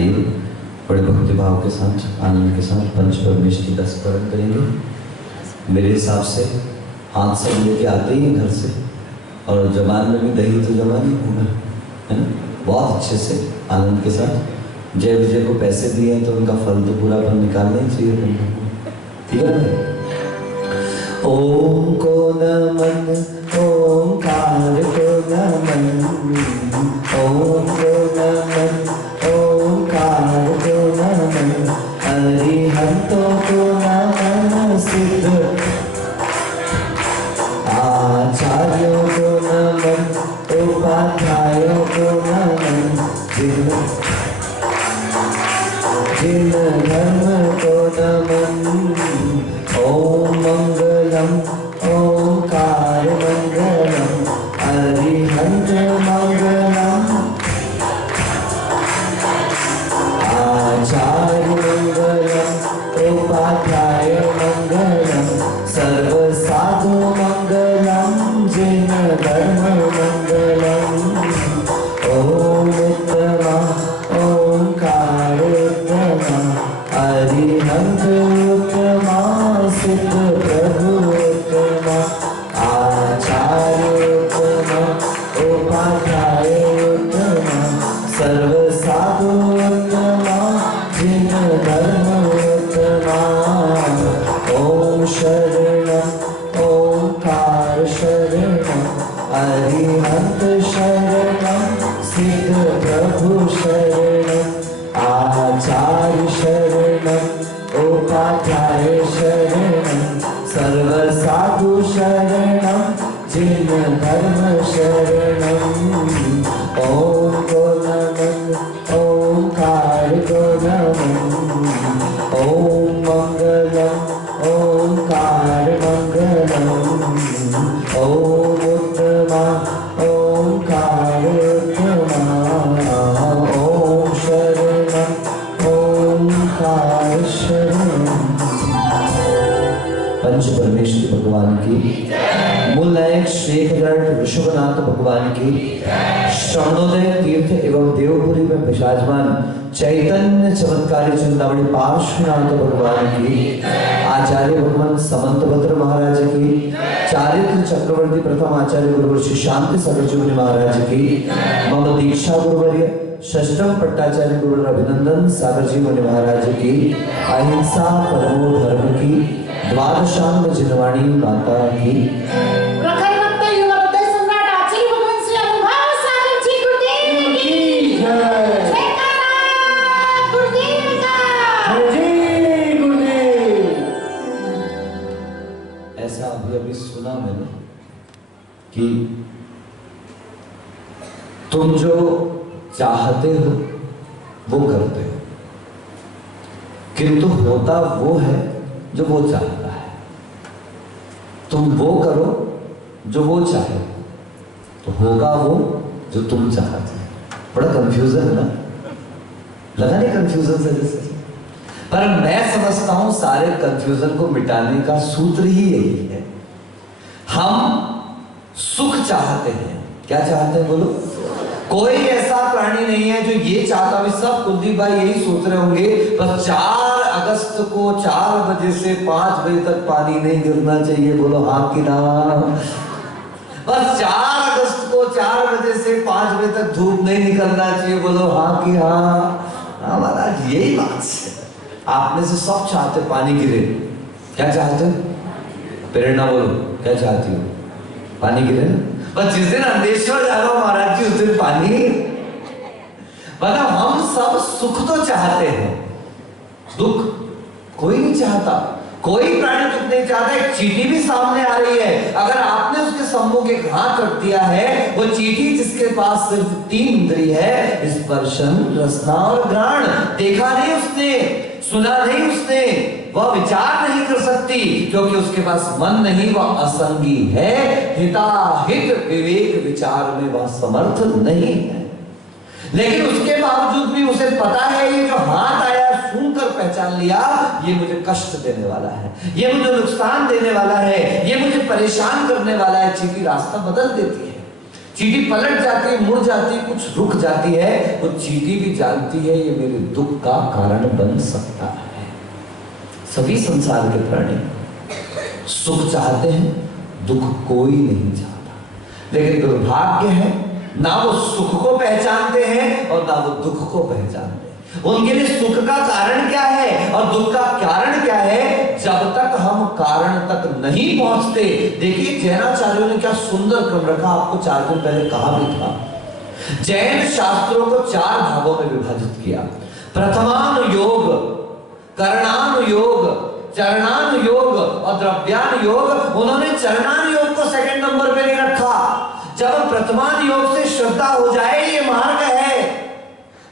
आइए बड़े भक्तिभाव के साथ, आनंद के साथ पंच परमेष्ठी का स्मरण करेंगे। मेरे हिसाब से हाथ सब लेके आते ही घर से, और जबान में भी दही तो जबान ही होगा, है ना। बहुत अच्छे से आनंद के साथ। जय विजय को पैसे दिए हैं तो उनका फल तो पूरा पर निकालना ही चाहिए तुमको, ठीक है। ओम को नमन, ओंकार को नमन, ओम को नमन, ओंकार को नमन, अरिहंतों को नमन, सिद्ध आचार्यों को नमन, उपाध्यायों को नमन, जिन धर्म को नमन। ओम मंगलम ओंकार मंगलम, अरिहंत मंगलम, आचार्य मंगलम, उपाध्याय मंगलम, सर्व साधु मंगलम, जिन धर्म मंगलम। ओम उत्तमा ओंकार उत्तमा, अरिहंत उत्तमा, सिद्ध प्रभु उत्तमा, आचार्य उत्तमा, उपाध्याय उत्तमा, सर्व साधु उत्तमा, जिन धर्म उत्तमा। ओम शरणम ओंकार शरणम, अरिहंत शरणम, सिद्ध प्रभु शरणम, आचार्य शरणम, उपाध्याय शरणम, सर्व साधु शरणम, जिन धर्म शरणम। ओम को नमन ओंकार को नमन, ओम मंगलम ओंकार मंगलम, ओम उत्तमा ओंकार उत्तमा, ओम शरणम ओंकार शरणम। पंच परमेश्वरी भगवान की, मूल नायक श्री ऋषभनाथ भगवान की, श्रवणोदय तीर्थ एवं देवपुरी में विराजमान चैतन्य चमत्कारी चिंतामणि पार्श्वनाथ भगवान की, आचार्य भगवान समंतभद्र महाराज की, चारित्र चक्रवर्ती प्रथम आचार्य गुरुवर श्री शांति सागर महाराज की, मम दीक्षा गुरुवर्य षष्ठम पट्टाचार्य गुरु अभिनंदन सागर जी मुनि महाराज की, अहिंसा परमो धर्म की, द्वादशांग जिनवाणी माता की, प्रखर भक्त युवा हृदय सम्राट आचार्य भगवान श्री अनुभव सागर जी गुरुदेव की जय। जयकारा गुरुदेव का जय गुरुदेव। ऐसा अभी सुना मैंने कि तुम जो चाहते हो वो करते हो, किंतु होता वो है जो वो चाहता है। तुम वो करो जो वो चाहे, तो होगा वो जो तुम चाहते हो। बड़ा कंफ्यूजन है ना, लगा नहीं कंफ्यूजन से जैसे, पर मैं समझता हूं सारे कंफ्यूजन को मिटाने का सूत्र ही यही है। हम सुख चाहते हैं। क्या चाहते हैं बोलो? कोई ऐसा प्राणी नहीं है जो ये चाहता भी। सब कुलदीप भाई यही सोच रहे होंगे बस 4 अगस्त को 4 बजे से 5 बजे तक पानी नहीं गिरना चाहिए। बोलो हाँ कि ना? बस 4 अगस्त को 4 बजे से 5 बजे तक धूप नहीं निकलना चाहिए। बोलो हाँ कि हाँ? हमारा यही बात है। आप में से सब चाहते पानी गिरे। क्या चाहते? प्रेरणा बोलो, क्या चाहती हो? पानी गिरे ना। बस जिस दिन अंधेश्वर जाना महाराज जी उस दिन पानी। मतलब हम सब सुख तो चाहते हैं, दुख कोई नहीं चाहता। कोई प्राणी दुख नहीं चाहता। एक चींटी भी सामने आ रही है, अगर आपने उसके सम्मुख एक हाथ रख दिया है, वो चींटी जिसके पास सिर्फ 3 इंद्रिय है, स्पर्शन रसना और घ्राण, देखा नहीं उसने, सुना नहीं उसने, वह विचार नहीं कर सकती क्योंकि उसके पास मन नहीं, वह असंगी है। हिताहित विवेक विचार में वह समर्थ नहीं है। लेकिन उसके बावजूद भी उसे पता है ये जो हाथ आया सुनकर पहचान लिया, ये मुझे कष्ट देने वाला है, ये मुझे नुकसान देने वाला है, ये मुझे परेशान करने वाला है। चींटी रास्ता बदल देती है। चींटी पलट जाती है, मुड़ जाती है, कुछ रुक जाती है, वो चींटी भी जानती है ये मेरे दुख का कारण बन सकता है। सभी संसार के प्राणी सुख चाहते हैं, दुख कोई नहीं चाहता, लेकिन दुर्भाग्य है ना वो सुख को पहचानते हैं और ना वो दुख को पहचानते हैं। उनके लिए सुख का कारण क्या है और दुख का कारण क्या है, जब तक हम कारण तक नहीं पहुंचते। देखिए जैनाचार्यों ने क्या सुंदर क्रम रखा, आपको 4 दिन पहले कहा भी था। जैन शास्त्रों को 4 भागों में विभाजित किया। प्रथमानुयोग, करणानुयोग, चरणानुयोग और द्रव्यानुयोग। उन्होंने चरणानुयोग को सेकंड नंबर पे नहीं रखा। जब प्रथमानुयोग से श्रद्धा हो जाए ये मार्ग है,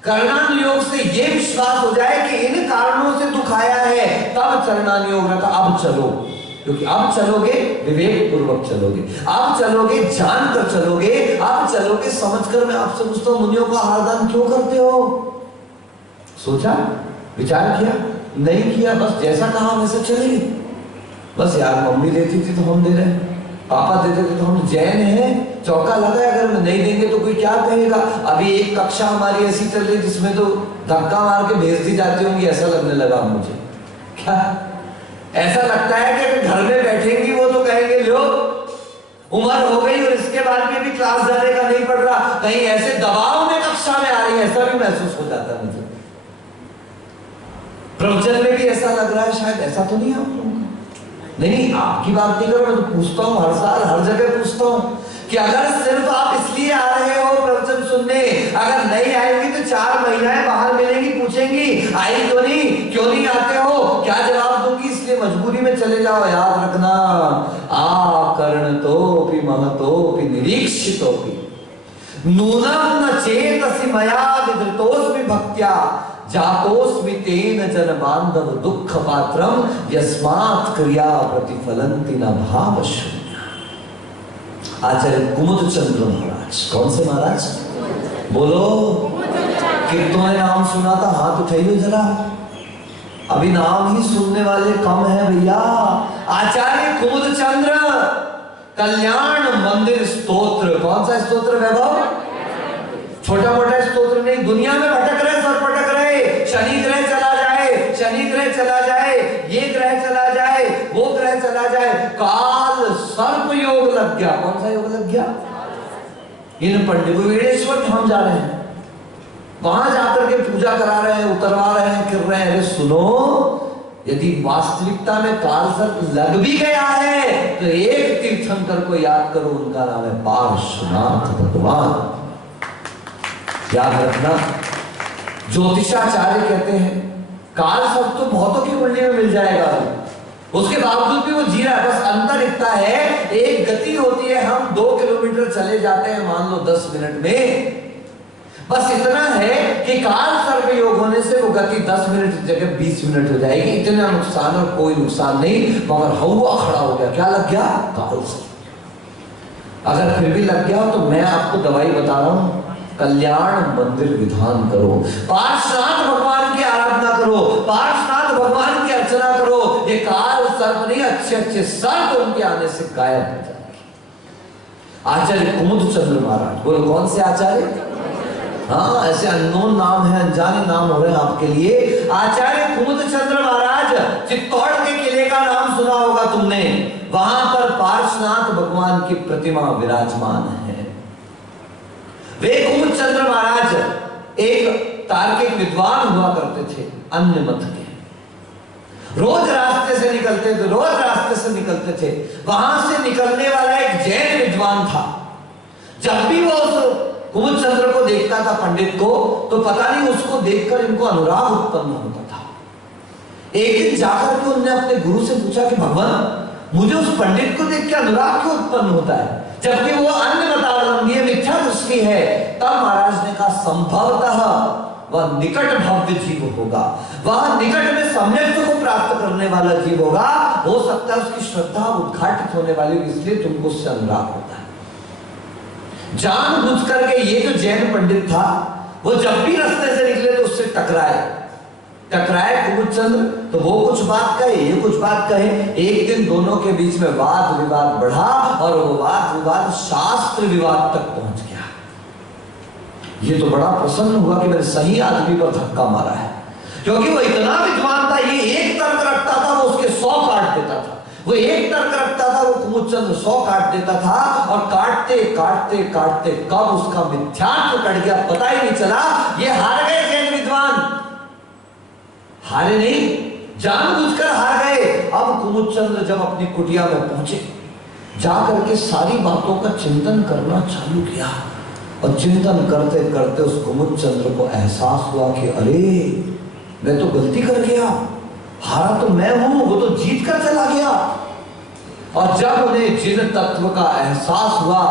करणानुयोग से ये विश्वास हो जाए कि इन कारणों से दुख आया है, तब चरणानुयोग रखा। अब चलो, क्योंकि अब चलोगे विवेक पूर्वक चलोगे, अब चलोगे जानकर चलोगे, अब चलोगे समझकर। मैं आपसे पूछता हूं, मुनियों का हारदान क्यों करते हो? सोचा, विचार किया? नहीं किया, बस जैसा कहा वैसे चलेंगे। बस यार मम्मी देती थी तो हम दे रहे हैं, पापा देते थे तो हम जैन हैं, चौका लगा है, अगर नहीं देंगे तो कोई क्या कहेगा। अभी एक कक्षा हमारी ऐसी चल रही जिसमें तो धक्का मार के भेज दी जाती होंगी, ऐसा लगने लगा मुझे। क्या ऐसा लगता है कि घर में बैठेंगी वो तो कहेंगे लो उम्र हो गई और इसके बाद में भी क्लास जाने का नहीं पड़ रहा, कहीं ऐसे दबाव में कक्षा में आ रही है, ऐसा भी महसूस हो जाता है मुझे। प्रवचन में भी ऐसा लग रहा है, शायद ऐसा तो नहीं है आप लोगों का। नहीं, आपकी बात नहीं करो, मैं तो पूछता हूँ हर साल हर जगह पूछता हूँ कि अगर सिर्फ आप इसलिए आ रहे हो प्रवचन सुनने, अगर नहीं आएंगी तो 4 महिलाएं बाहर मिलेंगी, पूछेंगी आई तो नहीं, क्यों नहीं आते हो, क्या जवाब दूंगी, इसलिए मजबूरी में चले जाओ। याद रखना, आकरणतोपि महतोपि निरीक्षितोपि नूनम न चेतसि मया विधृतोस्मि भक्त्या जातोस्मि तेन जन बांधव दुख पात्रम यस्मात् क्रिया प्रतिफलन्ति न भाव शून्य। आचार्य कुमुद चंद्र महाराज, कौन से महाराज बोलो? कितनों ने नाम सुना था? हाथ उठाइए जरा, अभी नाम ही सुनने वाले कम है भैया। आचार्य कुमुद चंद्र कल्याण मंदिर स्तोत्र, कौन सा स्तोत्र वैभव? छोटा मोटा स्तोत्र नहीं, दुनिया में भटक रहे, सर पटक रहे, शनि ग्रह चला जाए, शनि ग्रह चला जाए, ये ग्रह चला जाए, वो ग्रह चला जाए, काल सर्प योग लग गया। कौन सा योग लग गया? इन पंडित वीरेश्वर हम जा रहे हैं, वहां जाकर के पूजा करा रहे हैं, उतरवा रहे हैं, कर रहे हैं। अरे सुनो, यदि वास्तविकता में काल सर्प लग भी गया है तो एक तीर्थंकर को याद करो, उनका नाम है पार्श्वनाथ भगवान। याद रखना, ज्योतिषाचार्य कहते हैं काल सर्प तो बहुतों की कुंडली में मिल जाएगा, उसके बावजूद भी वो जी रहा है। बस अंतर इतना है, एक गति होती है, हम 2 किलोमीटर चले जाते हैं मान लो 10 मिनट में, बस इतना है कि काल सर्प योग होने से वो गति 10 मिनट की जगह 20 मिनट हो जाएगी। इतना नुकसान और कोई नुकसान नहीं, मगर हवा खड़ा हो गया। क्या लग गया? काल सर्प। अगर फिर भी लग गया तो मैं आपको दवाई बता रहा हूं, कल्याण मंदिर विधान करो, पार्श्वनाथ भगवान की आराधना करो, पार्श्वनाथ भगवान की अर्चना करो। ये काल सर्प नहीं, अच्छे अच्छे सर्प उनके आने से गायब हो जाएंगे। आचार्य कुमुद चंद्र महाराज, बोलो कौन से आचार्य? हाँ, ऐसे अननोन नाम है, अनजाने नाम हो रहे हैं आपके लिए। आचार्य कुमुद चंद्र महाराज, चित्तौड़ के किले का नाम सुना होगा तुमने, वहां पर पार्श्वनाथ भगवान की प्रतिमा विराजमान है। वे कुमुद चंद्र महाराज एक तार्किक विद्वान हुआ करते थे, अन्य मत के। रोज रास्ते से निकलते थे, रोज रास्ते से निकलते थे। वहां से निकलने वाला एक जैन विद्वान था। जब भी वो उस कुमुद चंद्र को देखता था, पंडित को, तो पता नहीं उसको देखकर इनको अनुराग उत्पन्न होता था। एक दिन जाकर के उन्होंने अपने गुरु से पूछा कि भगवान, मुझे उस पंडित को देख के अनुराग क्यों उत्पन्न होता है, जबकि वो अन्य मतावलंबी है, मिथ्या दृष्टि है। तब महाराज ने कहा, संभवतः वह निकट भव्य जीव होगा, वह निकट में सम्यक को प्राप्त करने वाला जीव होगा। हो सकता है उसकी श्रद्धा उद्घाटित होने वाली, इसलिए तुमको उससे अनुराग होता है। जानबूझ करके ये जो जैन पंडित था, वो जब भी रास्ते से निकले तो उससे टकराए। टकराए कुमुद चंद्र, तो वो कुछ बात कहे, ये कुछ बात कहे। एक दिन दोनों के बीच में वाद विवाद बढ़ा और वो वाद विवाद शास्त्र विवाद तक पहुंच गया। ये तो बड़ा प्रसन्न हुआ कि मैंने सही आदमी पर धक्का मारा है, क्योंकि वो इतना विद्वान था। ये एक तर्क रखता था, वो उसके 100 काट देता था। वो एक तर्क रखता था, वो कुमुद चंद्र 100 काट देता था। और काटते काटते काटते कब उसका मिथ्यात्व कट गया पता ही नहीं चला। ये हार गए जैन विद्वान, हारे नहीं, जानबूझकर हार गए। अब कुमुद चंद्र जब अपनी कुटिया में पहुंचे, जाकर के सारी बातों का चिंतन करना चालू किया। और चिंतन करते करते उस कुमुद चंद्र को एहसास हुआ कि अरे मैं तो गलती कर गया, हारा तो मैं हूं, वो तो जीत कर चला गया। और जब उन्हें जिन तत्व का एहसास हुआ,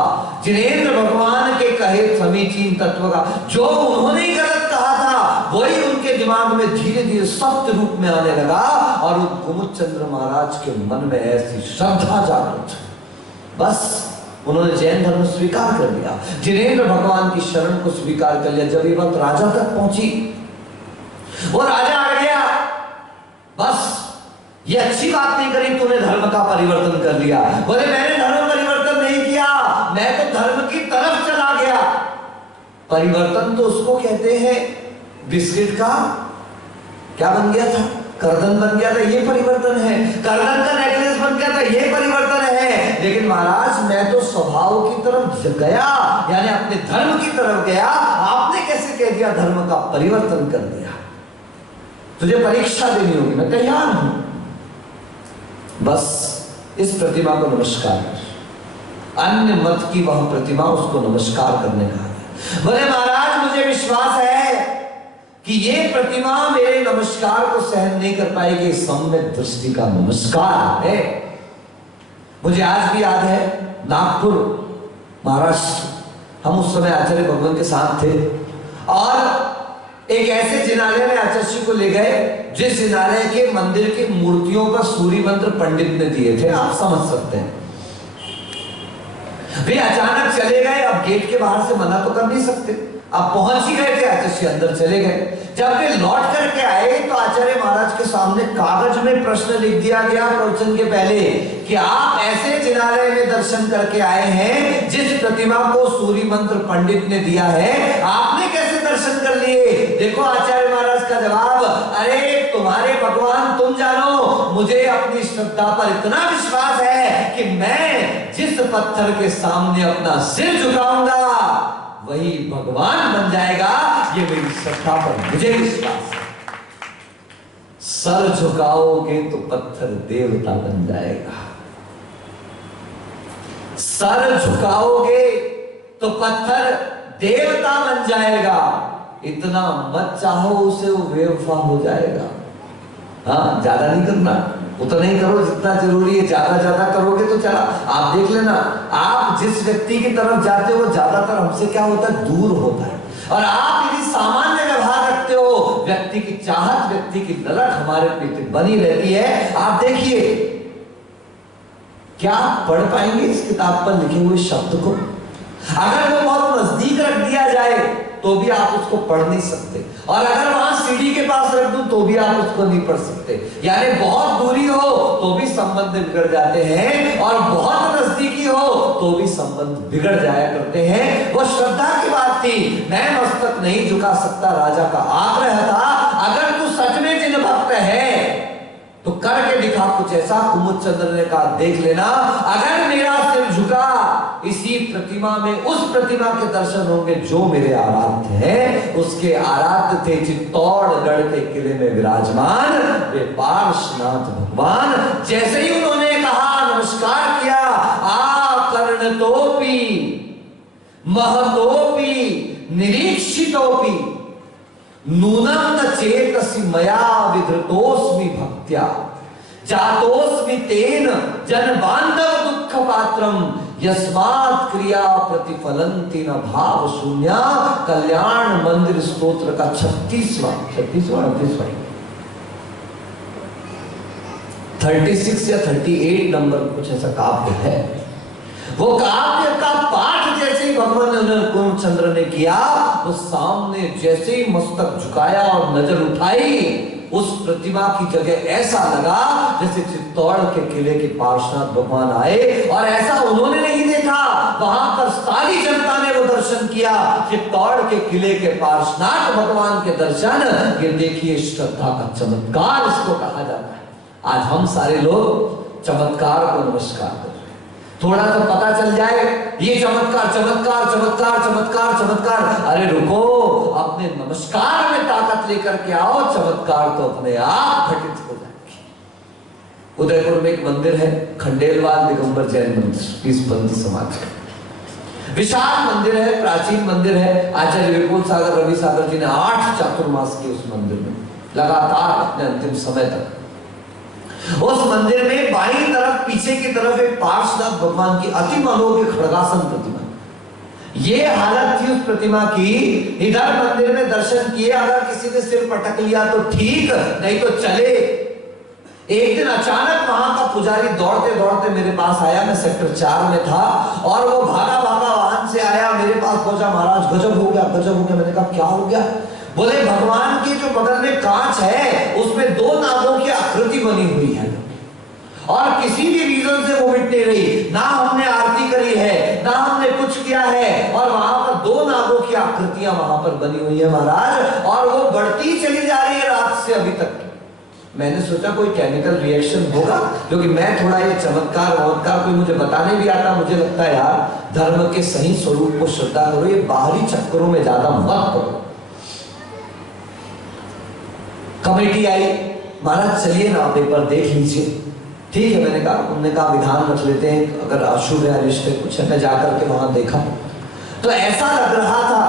जिनेंद्र भगवान के कहे समीचीन तत्व का, जो उन्होंने गलत कहा था वही उनके दिमाग में धीरे धीरे सत्य रूप में आने लगा। और कुमुद चंद्र महाराज के मन में ऐसी श्रद्धा जागृत, बस उन्होंने जैन धर्म स्वीकार कर लिया, जिनेंद्र भगवान की शरण को स्वीकार कर लिया। जब ये बात राजा तक पहुंची, वो राजा आ गया, बस ये अच्छी बात नहीं करी तूने धर्म का परिवर्तन कर लिया। बोले मैंने धर्म परिवर्तन नहीं किया, मैं तो धर्म की तरफ चला गया। परिवर्तन तो उसको कहते हैं, बिस्किट का क्या बन गया था, करदन बन गया था, ये परिवर्तन है। करदन का नेकलेस बन गया था, ये परिवर्तन है। लेकिन महाराज मैं तो स्वभाव की तरफ गया, यानी अपने धर्म की तरफ गया। आपने कैसे कह दिया धर्म का परिवर्तन कर दिया? तुझे परीक्षा देनी होगी, मैं तैयार हूं। बस इस प्रतिमा को नमस्कार कर। अन्य मत की वह प्रतिमा, उसको नमस्कार करने का। बोले महाराज मुझे विश्वास है कि ये प्रतिमा मेरे नमस्कार को सहन नहीं कर पाएगी, सम्यक दृष्टि का नमस्कार है। मुझे आज भी याद है, नागपुर महाराष्ट्र, हम उस समय आचार्य भगवान के साथ थे और एक ऐसे जिनालय में आचार्य को ले गए जिस जिनालय के मंदिर की मूर्तियों पर सूर्य मंत्र पंडित ने दिए थे। आप समझ सकते हैं, वे अचानक चले गए। अब गेट के बाहर से मना तो कर नहीं सकते, अब पहुंच ही गए थे, आचार्य अंदर चले गए। जब वे लौट करके आए तो आचार्य महाराज के सामने कागज में प्रश्न लिख दिया गया प्रवचन के पहले कि आप ऐसे जिनालय में दर्शन करके आए हैं जिस प्रतिमा को सूर्य मंत्र पंडित ने दिया है, आपने कैसे दर्शन कर लिए? देखो आचार्य महाराज का जवाब, अरे तुम्हारे भगवान तुम जानो, मुझे अपनी श्रद्धा पर इतना विश्वास है कि मैं जिस पत्थर के सामने अपना सिर झुकाऊंगा वही भगवान बन जाएगा। ये मेरी श्रद्धा पर मुझे विश्वास है। सर झुकाओगे तो पत्थर देवता बन जाएगा, सर झुकाओगे तो पत्थर देवता बन जाएगा। इतना मत चाहो उसे, वो बेवफा हो जाएगा। हाँ, ज्यादा नहीं करना, उतना ही करो जितना जरूरी है। ज्यादा ज्यादा करोगे तो चला, आप देख लेना, आप जिस व्यक्ति की तरफ जाते हो ज्यादातर हमसे क्या होता है, दूर होता है। और आप यदि सामान्य व्यवहार रखते हो, व्यक्ति की चाहत, व्यक्ति की ललक हमारे प्रति बनी रहती है। आप देखिए, क्या पढ़ पाएंगे इस किताब पर लिखे हुए शब्द को? अगर वो बहुत नजदीक रख दिया जाए तो भी आप उसको पढ़ नहीं सकते, और अगर वहां सीढ़ी के पास रख दूं तो भी आप उसको नहीं पढ़ सकते। यानी बहुत दूरी हो तो भी संबंध बिगड़ जाते हैं, और बहुत नजदीकी हो तो भी संबंध बिगड़ जाया करते हैं। वो श्रद्धा की बात थी, मैं मस्तक नहीं झुका सकता, राजा का आग्रह था। अगर तू सच में जिन भक्त है तो करके दिखा कुछ ऐसा। कुमुद चंद्र ने कहा, देख लेना, अगर मेरा सिर झुका, इसी प्रतिमा में उस प्रतिमा के दर्शन होंगे जो मेरे आराध्य हैं। उसके आराध्य थे चित्तौड़गढ़ के किले में विराजमान वे पार्श्वनाथ भगवान। जैसे ही उन्होंने कहा, नमस्कार किया, आकर्णतोपि महतोपि निरीक्षितोपि नूनं न चेतसि मया विधृतोस्मि भक्त्या जातोस्मि तेन जन बांधव दुख पात्रम यस्मात् क्रिया प्रतिफलंति न भाव शून्या। कल्याण मंदिर स्तोत्र का 36वां 36 या 38 नंबर कुछ ऐसा काव्य है। वो काव्य का पाठ जैसे ही भगवान ने कुमुद चंद्र ने किया, वो सामने जैसे ही मस्तक झुकाया और नजर उठाई, उस प्रतिमा की जगह ऐसा लगा जैसे चित्तौड़ के किले के पार्श्वनाथ भगवान आए, और ऐसा उन्होंने नहीं देखा, वहां पर सारी जनता ने वो दर्शन किया, चित्तौड़ के किले के पार्श्वनाथ भगवान के दर्शन। ये देखिए श्रद्धा का चमत्कार इसको कहा जाता है। आज हम सारे लोग चमत्कार को नमस्कार कर रहे हैं। थोड़ा सा पता चल जाए ये चमत्कार चमत्कार चमत्कार चमत्कार चमत्कार, अरे रुको, अपने नमस्कार में ताकत लेकर के आओ, चमत्कार तो अपने आप घटित हो जाएगी। उदयपुर में एक मंदिर है, खंडेलवाल दिगंबर जैन मंदिर, इस पंथ समाज का विशाल मंदिर है, प्राचीन मंदिर है। आचार्य विपुल सागर रवि सागर जी ने 8 चातुर्मास किए उस मंदिर में, लगातार अपने अंतिम समय तक। उस मंदिर में बाईं तरफ पीछे की तरफ एक पार्श्वनाथ भगवान की अति मनोज्ञ खड़गासन प्रतिमा, ये हालत थी उस प्रतिमा की। इधर मंदिर में दर्शन किए, अगर किसी ने सिर पटक लिया तो ठीक, नहीं तो चले। एक दिन अचानक वहां का पुजारी दौड़ते दौड़ते मेरे पास आया, मैं सेक्टर 4 में था, और वो भागा भागा वाहन से आया, मेरे पास पहुंचा, महाराज गजब हो गया गजब हो गया। मैंने कहा क्या हो गया? बोले भगवान के जो बगल में कांच है उसमें 2 नागों की आकृति बनी हुई है, और किसी भी रीजन से वो मिट नहीं रही, ना हमने आरती करी है ना हमने कुछ किया है, और वहां पर 2 नागों की आकृतियां वहां पर बनी हुई है महाराज, और वो बढ़ती चली जा रही है रात से अभी तक। मैंने सोचा कोई केमिकल रिएक्शन होगा, क्योंकि मैं थोड़ा ये चमत्कार वमत्कार कोई मुझे बताने भी आता, मुझे लगता है यार धर्म के सही स्वरूप को श्रद्धा करो, ये बाहरी चक्करों में ज्यादा मत पड़ो। कमेटी आई, महाराज चलिए ना पेपर देख लीजिए। ठीक है, मैंने कहा, उन्होंने कहा विधान रख लेते हैं, अगर अशुभ है अरिष्ट है कुछ है। मैं जाकर के वहां देखा तो ऐसा लग रहा था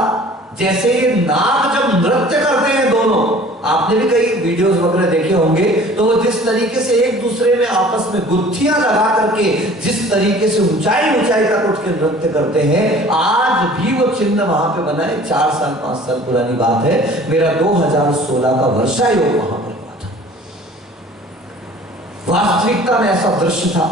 जैसे ये नाग जब नृत्य करते हैं दोनों, आपने भी कई वीडियोस वगैरह देखे होंगे, तो वो जिस तरीके से एक दूसरे में आपस में गुत्थियां लगा करके जिस तरीके से ऊंचाई ऊंचाई तक उठ के नृत्य करते हैं, आज भी वो चिन्ह वहां पे बना है। 4 साल 5 साल पुरानी बात है, मेरा 2016 का वर्षा योग वहां पर हुआ था। वास्तविकता में ऐसा दृश्य था।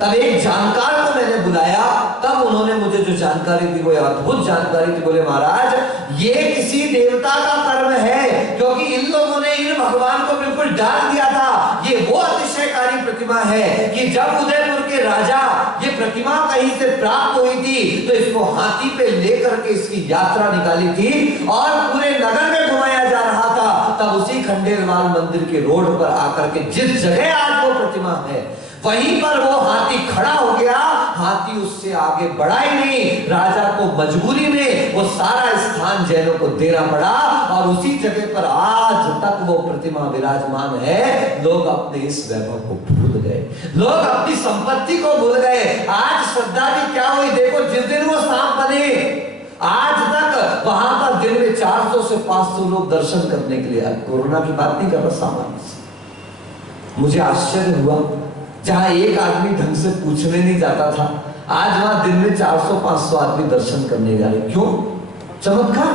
तब एक जानकार को मैंने बुलाया, तब उन्होंने मुझे जो जानकारी दी वो अद्भुत जानकारी थी। बोले महाराज ये किसी देवता का कर्म है, क्योंकि इन लोगों ने इन भगवान को बिल्कुल डाल दिया था। ये वो अतिशयकारी प्रतिमा है कि जब उदयपुर के राजा ये प्रतिमा कहीं से प्राप्त हुई थी तो इसको हाथी पे लेकर के इसकी यात्रा निकाली थी और पूरे नगर में घुमाया जा रहा था। तब उसी खंडेलवाल मंदिर के रोड पर आकर के जिस जगह आज वो प्रतिमा है वहीं पर वो हाथी खड़ा हो गया। हाथी उससे आगे बढ़ा ही नहीं, राजा को मजबूरी में वो सारा स्थान जैनों को देना पड़ा और उसी जगह पर आज तक वो प्रतिमा विराजमान है। लोग अपने इस वैभव को भूल गए, लोग अपनी संपत्ति को भूल गए। आज श्रद्धा की क्या हुई देखो, जिस दिन वो सांप बने आज तक वहां पर दिन में 400 से 500 लोग दर्शन करने के लिए, कोरोना की बात नहीं कर रहा, सामान्य से। मुझे आश्चर्य हुआ, जहां एक आदमी ढंग से पूछने नहीं जाता था, आज वहां दिन में 400-500 आदमी दर्शन करने जा रहे। क्यों? चमत्कार।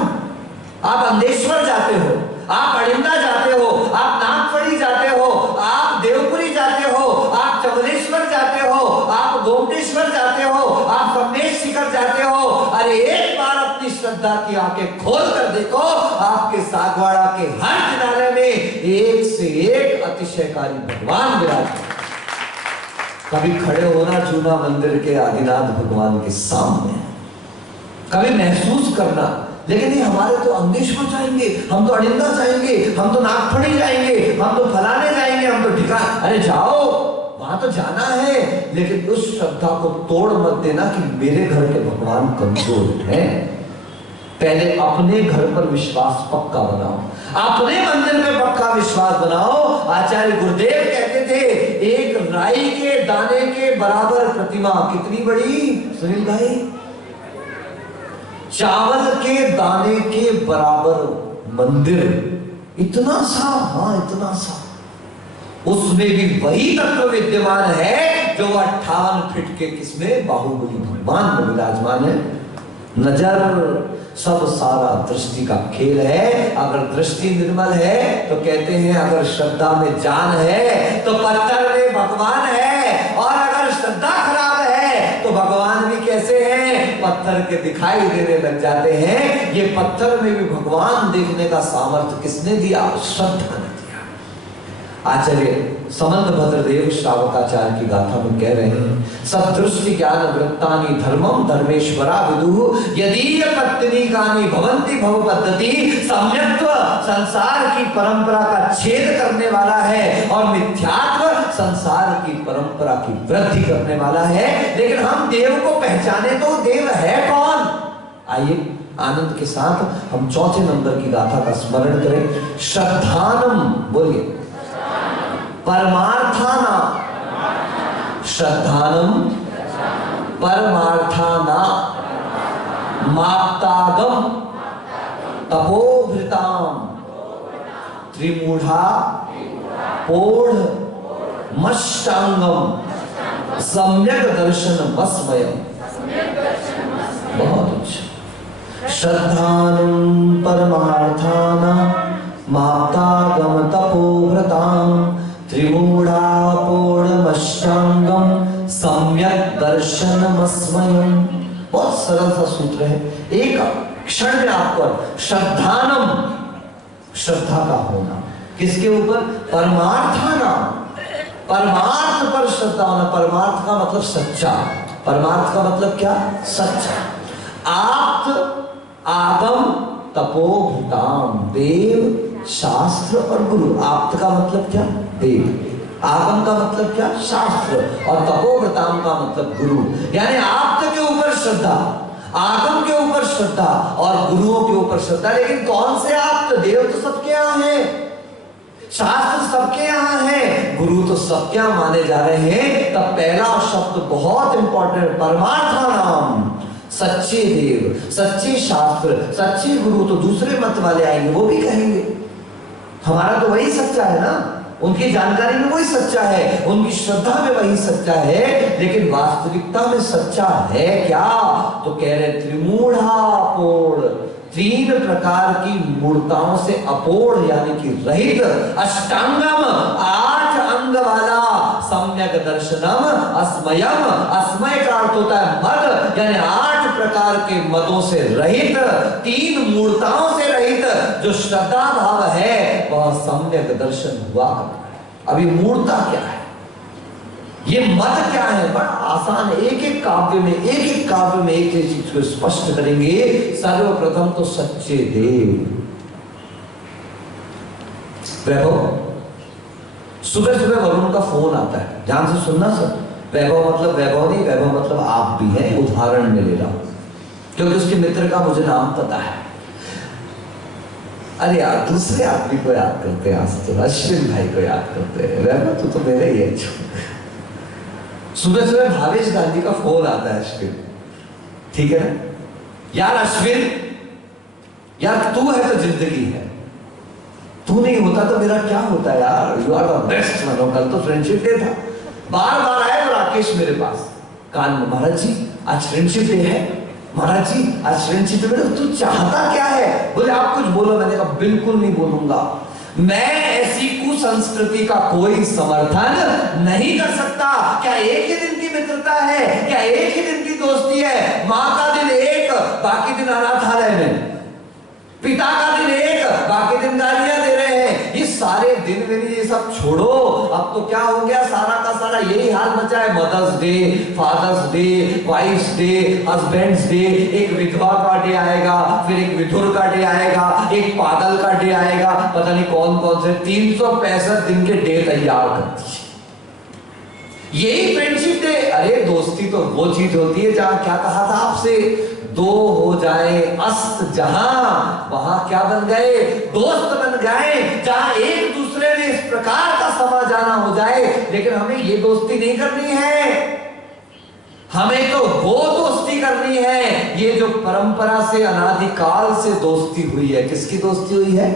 आप अंधेश्वर जाते हो, आप अड़िंदा जाते हो, आप नागफड़ी जाते हो, आप देवपुरी जाते हो, आप चमलेश्वर जाते हो, आप गोमटेश्वर जाते हो, आप कमलेश शिखर जाते हो। अरे एक बार अपनी श्रद्धा की आंखें खोल कर देखो, आपके सागवाड़ा के हर किनारे में एक से एक अतिशयकारी भगवान विराजमान। कभी खड़े होना चूना मंदिर के आदिनाथ भगवान के सामने, कभी महसूस करना, लेकिन ये हमारे तो अंधेश्वर जाएंगे, हम तो अड़िंदा जाएंगे, हम तो नागफड़ी जाएंगे, हम तो फलाने जाएंगे, हम तो ठिकाना। अरे जाओ, वहां तो जाना है, लेकिन उस श्रद्धा को तोड़ मत देना कि मेरे घर के भगवान कमजोर हैं। पहले अपने घर पर विश्वास पक्का बनाओ, अपने मंदिर में पक्का विश्वास बनाओ। आचार्य गुरुदेव कहते थे, एक राई के दाने के बराबर प्रतिमा कितनी बड़ी सुनील भाई? चावल के दाने के बराबर मंदिर, इतना सा, हाँ इतना सा। उसमें भी वही तत्व विद्यमान है जो 58 फीट के किसमें बाहुबली भगवान में विराजमान है। नजर सब सारा दृष्टि का खेल है। अगर दृष्टि निर्मल है तो कहते हैं, अगर श्रद्धा में जान है तो पत्थर में भगवान है, और अगर श्रद्धा खराब है तो भगवान भी कैसे हैं? पत्थर के दिखाई देने लग जाते हैं। ये पत्थर में भी भगवान देखने का सामर्थ्य किसने दिया? श्रद्धा ने दिया। आचार्य समंत भद्रदेव श्रावकाचार्य की गाथा में कह रहे हैं, सदृष्टि ज्ञान वृत्तानि धर्मम धर्मेश्वरा विदुः यदीय पत्नीकानि भवन्ति भव पद्धति। सम्यक्त्व संसार की परंपरा का छेद करने वाला है और मिथ्यात्व संसार की परंपरा की वृद्धि करने वाला है। लेकिन हम देव को पहचाने तो देव है कौन? आइए आनंद के साथ हम चौथे नंबर की गाथा का स्मरण करें। श्रद्धानम बोलिए, परमार्थाना, श्रद्धानम परमार्थाना माप्तागम तपोभृताम त्रिमूढ़ा पोढ़ मष्टांगम सम्यक दर्शन वस्मयम। बहुत अच्छा। श्रद्धानम परमार्थाना माप्तागम तपोभृताम त्रिमूढ़ा पूर्णमष्टांगम सम्यक दर्शनमस्मयम्। बहुत सरल सा सूत्र है, एक क्षण में आपको श्रद्धानम, श्रद्धा का होना किसके ऊपर? परमार्थाना, परमार्थ पर श्रद्धा होना। परमार्थ का मतलब सच्चा, परमार्थ का मतलब क्या? सच्चा। आप्त आगम तपोभूताम, देव शास्त्र और गुरु। आप्त का मतलब क्या? देव। आगम का मतलब क्या? शास्त्र। और तपोव्रताम का मतलब गुरु। यानी आप्त के ऊपर श्रद्धा, आगम के ऊपर श्रद्धा और गुरुओं के ऊपर श्रद्धा। लेकिन कौन से आप्त? देव तो सबके यहाँ है, शास्त्र सबके यहाँ है, गुरु तो सबके यहाँ माने जा रहे हैं। तब पहला शब्द बहुत इंपॉर्टेंट, परमार्थानाम, सच्चे देव, सच्चे शास्त्र, सच्चे गुरु। तो दूसरे मत वाले आएंगे, वो भी कहेंगे हमारा तो वही सच्चा है ना, उनकी जानकारी में वही सच्चा है, उनकी श्रद्धा में वही सच्चा है। लेकिन वास्तविकता में सच्चा है क्या? तो कह रहे त्रिमूढ़ापोढ़, तीन प्रकार की मूर्ताओं से अपोढ़ यानी कि रहित, अष्टांगम, 8 अंग वाला, सम्यक दर्शनम अस्मयम, अस्मय का अर्थ होता है मद, यानी 8 प्रकार के मदों से रहित, 3 मूर्ताओं से रहित जो श्रद्धा भाव है वह सम्यक दर्शन हुआ। अभी मूर्ता क्या है, ये मत क्या है? बड़ा आसान, एक एक काव्य में एक चीज को स्पष्ट करेंगे। सर्वप्रथम तो सच्चे देव। वैभव, सुबह सुबह वरुण का फोन आता है, ध्यान से सुनना सर। वैभव मतलब वैभव नहीं, वैभव मतलब आप भी हैं, उदाहरण में ले रहा हूं क्योंकि उसके मित्र का मुझे नाम पता है। अरे यार दूसरे आदमी को याद करते हैं, आज तो अश्विन भाई को याद करते हैं। वैभव तो मेरे ही है। सुबह सुबह भावेश गांधी का फोन आता है, अश्विन, ठीक है ना यार, अश्विन यार तू है तो जिंदगी है, तू नहीं होता तो मेरा क्या होता यार, you are the best man. कल तो फ्रेंडशिप डे था, बार बार आए वो राकेश मेरे पास, कान में, महाराज जी आज फ्रेंडशिप डे है, महाराज जी आज फ्रेंडशिप डे। तू चाहता क्या है? बोले आप कुछ बोलो। मैंने कहा बिल्कुल नहीं बोलूंगा, मैं ऐसी कुसंस्कृति का कोई समर्थन नहीं कर सकता। क्या एक ही दिन की मित्रता है? क्या एक ही दिन की दोस्ती है? माँ का दिन एक, बाकी दिन अनाथालय में, पिता का दिन एक, बाकी दिन गालियां दे रहे हैं। ये सारे दिन मेरी ये सब छोड़ो। अब तो क्या हो गया, सारा का सारा यही हाल बचा है। Mother's day, father's day, wife's day, husband's day, एक विधवा का डे आएगा, फिर एक विधुर का डे आएगा, एक पागल का डे आएगा, पता नहीं कौन कौन से 365 दिन के डे तैयार करती है। यही फ्रेंडशिप डे। अरे दोस्ती तो वो चीज होती है जहां, क्या कहा था आपसे, दो हो जाए अस्त जहां, वहां क्या बन गए? दोस्त बन गए। जहां एक दूसरे में इस प्रकार का समा जाना हो जाए। लेकिन हमें ये दोस्ती नहीं करनी है, हमें तो वो दोस्ती करनी है ये जो परंपरा से, अनादिकाल से दोस्ती हुई है। किसकी दोस्ती हुई है?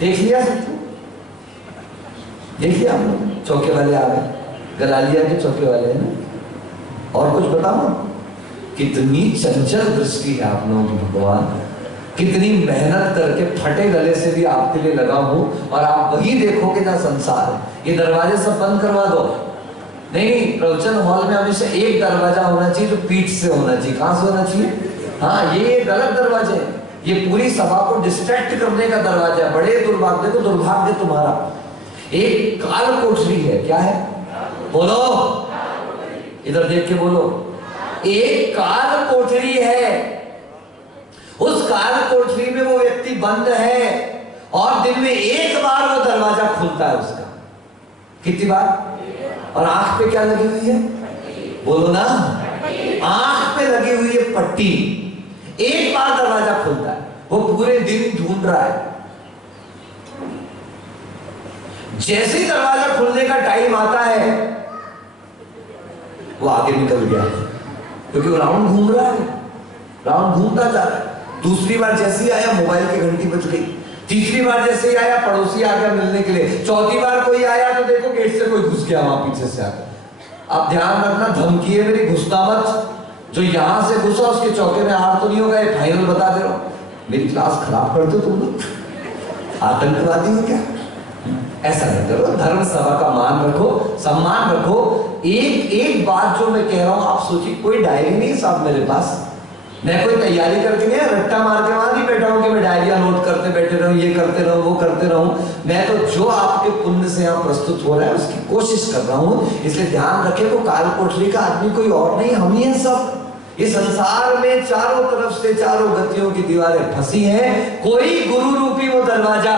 देख लिया सबको, देखिए आप लोग, चौके वाले आ गए, गलालिया के चौके वाले हैं ना। और कुछ बताओ, कितनी चंचल दृष्टि है आप लोगों की भगवान, कितनी मेहनत करके फटे गले से भी आपके लिए लगा हूं, और आप वही देखोगे ना संसार है। ये दरवाजे सब बंद करवा दो। नहीं, प्रवचन हॉल में हमेशा एक दरवाजा होना चाहिए जो पीठ से होना चाहिए। कहां से होना चाहिए? हाँ, ये गलत दरवाजे, ये पूरी सभा को डिस्ट्रैक्ट करने का दरवाजा है। बड़े दुर्भाग्य, देखो दुर्भाग्य तुम्हारा, एक काल कोठरी है। क्या है? बोलो, इधर देख के बोलो। एक काल कोठरी है। उस काल कोठरी में वो व्यक्ति बंद है और दिन में एक बार वो दरवाजा खुलता है उसका। कितनी बार? और आंख पे क्या लगी हुई है? बोलो ना, आंख पे लगी हुई है पट्टी। एक बार दरवाजा खुलता है, वो पूरे दिन ढूंढ रहा है। जैसे ही दरवाजा खुलने का टाइम आता है वो आगे निकल गया, क्योंकि वो राउंड घूम रहा है, राउंड घूमता जा रहा है। दूसरी बार जैसे ही आया मोबाइल की घंटी बज गई। तीसरी बार जैसे ही आया पड़ोसी आ गया मिलने के लिए। चौथी बार कोई आया तो देखो गेट से कोई घुस गया वहां पीछे से आकर। अब ध्यान रखना, धमकी है मेरी, घुसना मत। जो यहां से घुसा उसके चौके में हार तो नहीं होगा, ये फाइनल बता दे रहा हूं। मेरी क्लास खराब करते हो तुम लोग, आतंकवादी हो क्या? ऐसा नहीं करो, धर्म सभा का मान रखो, सम्मान रखो। एक बात जो मैं कह रहा हूं, आप सोचिए, कोई डायरी नहीं साहब मेरे पास, मैं कोई तैयारी करके नहीं, रट्टा मार के वहां नहीं बैठा हूं कि मैं डायरिया नोट करते बैठे रहूं, ये करते रहूं, वो करते रहूं। मैं तो जो आपके पुण्य से यहाँ प्रस्तुत हो रहा है उसकी कोशिश कर रहा हूं। इसलिए ध्यान रखें, वो काल कोठरी का आदमी कोई और नहीं, हम ही हैं सब। इस संसार में चारों तरफ से चारों गतियों की दीवारें फंसी हैं। कोई गुरु रूपी वो दरवाजा,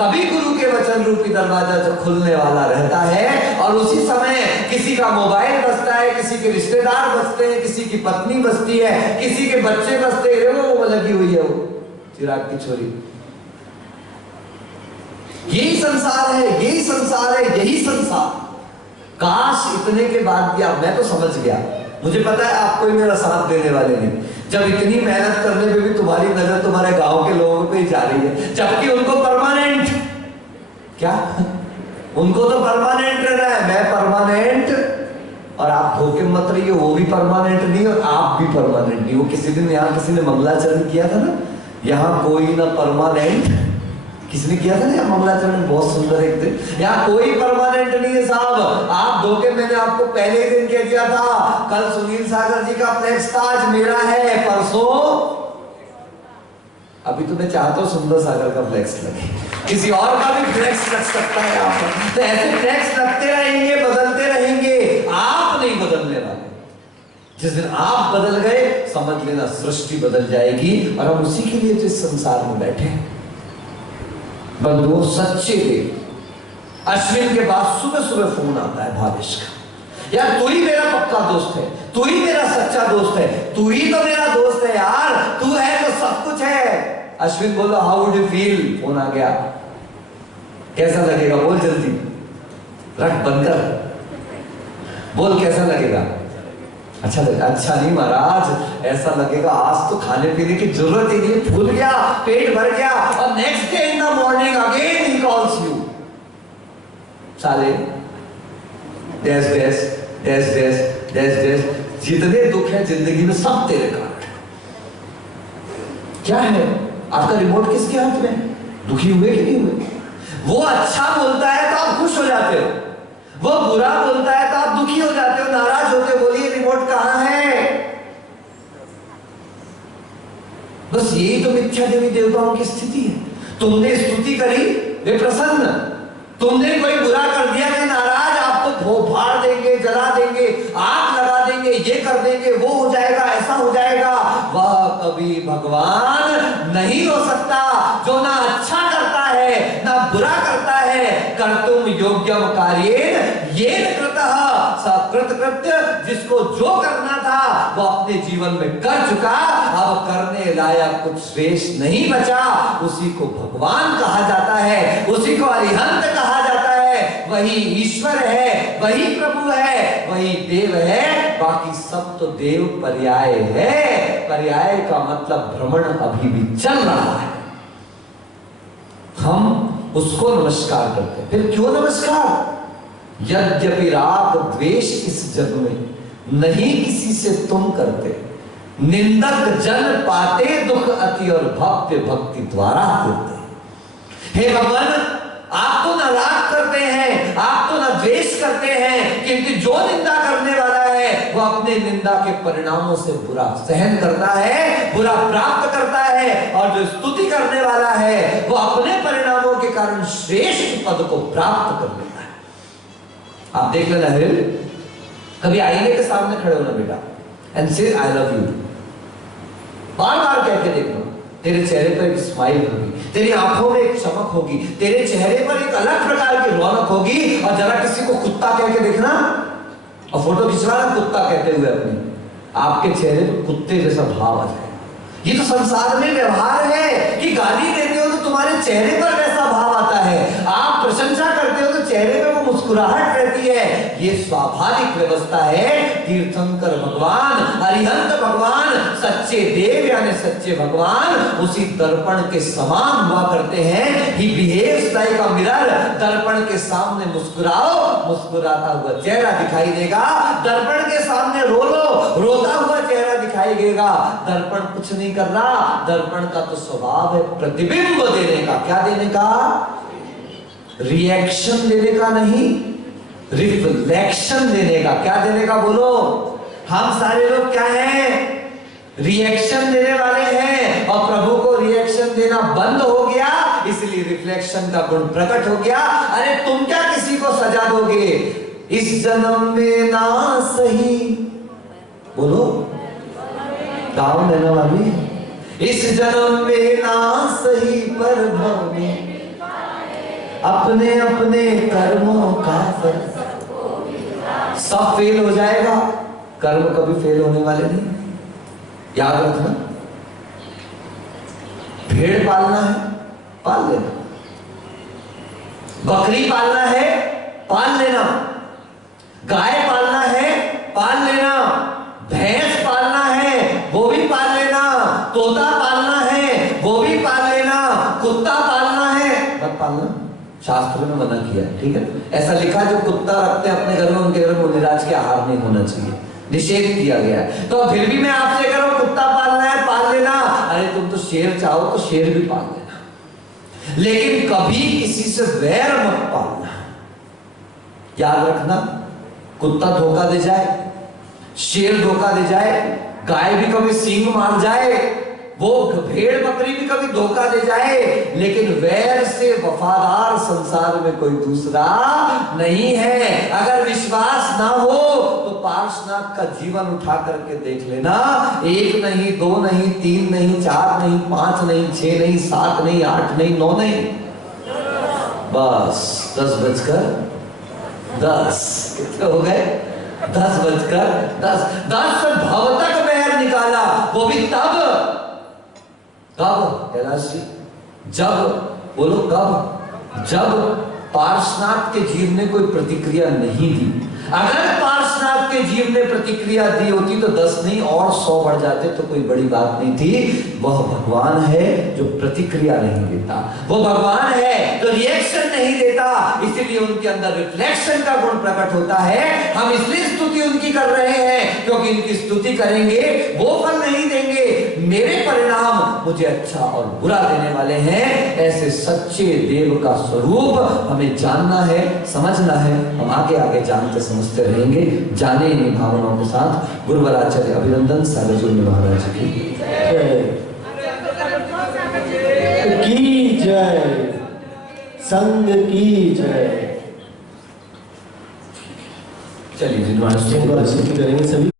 कभी गुरु के वचन रूपी दरवाजा जो खुलने वाला रहता है, और उसी समय किसी का मोबाइल बजता है, किसी के रिश्तेदार बजते हैं, किसी की पत्नी बजती है, किसी के बच्चे बजते हैं। वो लगी हुई है, वो चिराग की छोरी। यही संसार है, यही संसार है, यही संसार। काश इतने के बाद भी मैं तो समझ गया, मुझे पता है आप कोई मेरा साथ देने वाले नहीं। जब इतनी मेहनत करने पे भी तुम्हारी नजर तुम्हारे गांव के लोगों पे ही जा रही है, जबकि उनको परमानेंट, क्या उनको तो परमानेंट रहना है, मैं परमानेंट, और आप धोखे मत रहिए, वो भी परमानेंट नहीं और आप भी परमानेंट नहीं। वो किसी दिन यहाँ किसी ने मंगलाचरण किया था ना, यहाँ कोई ना परमानेंट, किसने किया था ना मंगलाचरण, बहुत सुंदर एक दिन। यहाँ कोई परमानेंट नहीं है साहब, आप धोखे, मैंने आपको पहले ही दिन कह दिया था। कल सुनील सागर जी का फ्लेक्स था, आज मेरा है, परसों अभी तो मैं चाहता हूं सुंदर सागर का फ्लेक्स लगे, किसी और का भी फ्लेक्स लग सकता है यहाँ पर। तो ऐसे फ्लेक्स लगते रहेंगे, बदलते रहेंगे, आप नहीं बदलने वाले। जिस दिन आप बदल गए समझ लेना सृष्टि बदल जाएगी, और हम उसी के लिए तो इस संसार में बैठे हैं। बंधुओं, सच्चे देव अश्विन के बाद सुबह सुबह फोन आता है भावेश का, यार तू ही मेरा पक्का दोस्त है, तू ही मेरा सच्चा दोस्त है, तू ही तो मेरा दोस्त है यार, तू है तो सब कुछ है। अश्विन बोलो, how would you feel? Phone आ गया, कैसा लगेगा? बोल जल्दी, रख बंद कर, बोल कैसा लगेगा? अच्छा लगेगा? अच्छा नहीं महाराज, ऐसा लगेगा आज तो खाने पीने की जरूरत ही नहीं, भूल गया, पेट भर गया, और next day in the morning again ही कॉल्स यू। साले dash dash dash dash dash dash, जितने दुख है जिंदगी में सब तेरे कारण। क्या है आपका रिमोट किसके हाथ में? दुखी हुए कि नहीं हुए? वो अच्छा बोलता है तो आप खुश हो जाते हो, वो बुरा बोलता है तो आप दुखी हो जाते हो, नाराज होते हो। बोलिए रिमोट कहां है? बस यही तो मिथ्या देवी देवताओं की स्थिति है। तुमने स्तुति करी, वे प्रसन्न, तुमने कोई बुरा कर दिया कि नाराज, आपको फाड़ देंगे, जला देंगे, आग लगा देंगे, ये कर देंगे, वो हो जाएगा, ऐसा हो जाएगा। वह कभी भगवान नहीं हो सकता जो ना अच्छा करता है ना बुरा करता है। कर्तुम योग्यम कार्येन येन कृतः सकृत कृत्य, जिसको जो करना था वो अपने जीवन में कर चुका, अब करने लायक कुछ शेष नहीं बचा। उसी को भगवान कहा जाता है, उसी को अरिहंत कहा जाता है। वही ईश्वर है, वही प्रभु है, वही देव है। बाकी सब तो देव पर्याय है। पर्याय का मतलब भ्रमण अभी भी चल रहा है, हम उसको नमस्कार करते हैं। फिर क्यों नमस्कार? यद्यपि राग द्वेष इस जग में नहीं किसी से तुम करते, निंदक जन पाते दुख अति और भक्ति भक्ति द्वारा होते। हे भगवान, आप तो ना राग करते हैं, आप तो ना द्वेष करते हैं, क्योंकि जो निंदा करने वाला है वो अपने निंदा के परिणामों से बुरा सहन करता है, बुरा प्राप्त करता है, और जो स्तुति करने वाला है वो अपने परिणामों के कारण श्रेष्ठ पद को प्राप्त कर लेता है। आप देख लेना है, कभी आईने के सामने खड़े होना बेटा एंड से आई लव यू, बार बार कह के देखना, तेरे चेहरे पर एक स्माइल होगी, तेरी आंखों में एक चमक होगी, तेरे चेहरे पर एक अलग प्रकार की रौनक होगी। और जरा किसी को कुत्ता कह के देखना और फोटो खिंचवाना कुत्ता कहते हुए अपनी, आपके चेहरे पर कुत्ते जैसा भाव आ जाएगा। ये तो संसार में व्यवहार है कि गाली देते हो तो तुम्हारे चेहरे पर वैसा भाव आता है, आप प्रशंसा करते हो तो चेहरे पर वो मुस्कुराहट रहती है। ये स्वाभाविक व्यवस्था है। तीर्थंकर भगवान, अरिहंत भगवान, सच्चे देव यानी सच्चे भगवान उसी दर्पण के समान हुआ करते हैं। He behaves like a mirror. दर्पण के सामने मुस्कुराओ, मुस्कुराता हुआ चेहरा दिखाई देगा। दर्पण के सामने रो लो, रोता हुआ चेहरा दिखाई देगा। दर्पण कुछ नहीं कर रहा, दर्पण का तो स्वभाव है प्रतिबिंब देने का। क्या देने का? रिएक्शन देने का नहीं, रिफ्लेक्शन देने का। क्या देने का बोलो? हम सारे लोग क्या हैं? रिएक्शन देने वाले हैं। और प्रभु को रिएक्शन देना बंद हो गया, इसलिए रिफ्लेक्शन का गुण प्रकट हो गया। अरे तुम क्या किसी को सजा दोगे? इस जन्म में ना सही, बोलो गाँव लेना वाली, इस जन्म में ना सही पर भव में अपने अपने कर्मों का फल। सब फेल हो जाएगा, कर्म कभी फेल होने वाले नहीं। याद रखना, भेड़ पालना है पाल लेना, बकरी पालना है पाल लेना, गाय पालना है पाल लेना, भैंस पालना है वो भी पाल लेना, तोता पालना है वो भी पाल लेना, कुत्ता पालना है मत पालना। शास्त्र में मना किया, ठीक है? ऐसा लिखा जो कुत्ता रखते हैं अपने घर में, उनके घर में मुनिराज के आहार नहीं होना चाहिए, निषेध किया गया है। तो फिर भी मैं आपसे कह रहा हूं कुत्ता पालना है पाल लेना। अरे तुम तो शेर चाहो तो शेर भी पाल लेना, लेकिन कभी किसी से वैर मत पालना। याद रखना, कुत्ता धोखा दे जाए, शेर धोखा दे जाए, गाय भी कभी सींग मार जाए, वो भेड़ बकरी भी कभी धोखा दे जाए, लेकिन वैर से वफादार संसार में कोई दूसरा नहीं है। अगर विश्वास ना हो तो पार्श्वनाथ का जीवन उठा करके देख लेना। 1 नहीं, 2 नहीं, 3 नहीं, 4 नहीं, 5 नहीं, 6 नहीं, 7 नहीं, 8 नहीं, 9 नहीं, बस 10:10 कितने हो गए? 10:10 से भव तक वैर निकाला, वो भी तब कब कैलाश जी? जब, बोलो कब? जब पार्श्वनाथ के जीव ने कोई प्रतिक्रिया नहीं दी। अगर पार्श्वनाथ के जीव ने प्रतिक्रिया दी होती तो 10 नहीं और 100 बढ़ जाते तो कोई बड़ी बात नहीं थी। वह भगवान है जो प्रतिक्रिया नहीं देता, वो भगवान है जो रिएक्शन नहीं देता, इसीलिए उनके अंदर रिफ्लेक्शन का गुण प्रकट होता है। हम इसलिए स्तुति उनकी कर रहे हैं क्योंकि इनकी स्तुति करेंगे वो फल नहीं देंगे, मेरे परिणाम मुझे अच्छा और बुरा देने वाले हैं। ऐसे सच्चे देव का स्वरूप हमें जानना है, समझना है। हम आगे आगे जानते समझते रहेंगे। जाने इन भावनाओं के साथ गुरुवराचार्य अभिनंदन सार्वजनिक महाराज की जय, संग की जय। चलिए जिन्होंने करेंगे सभी।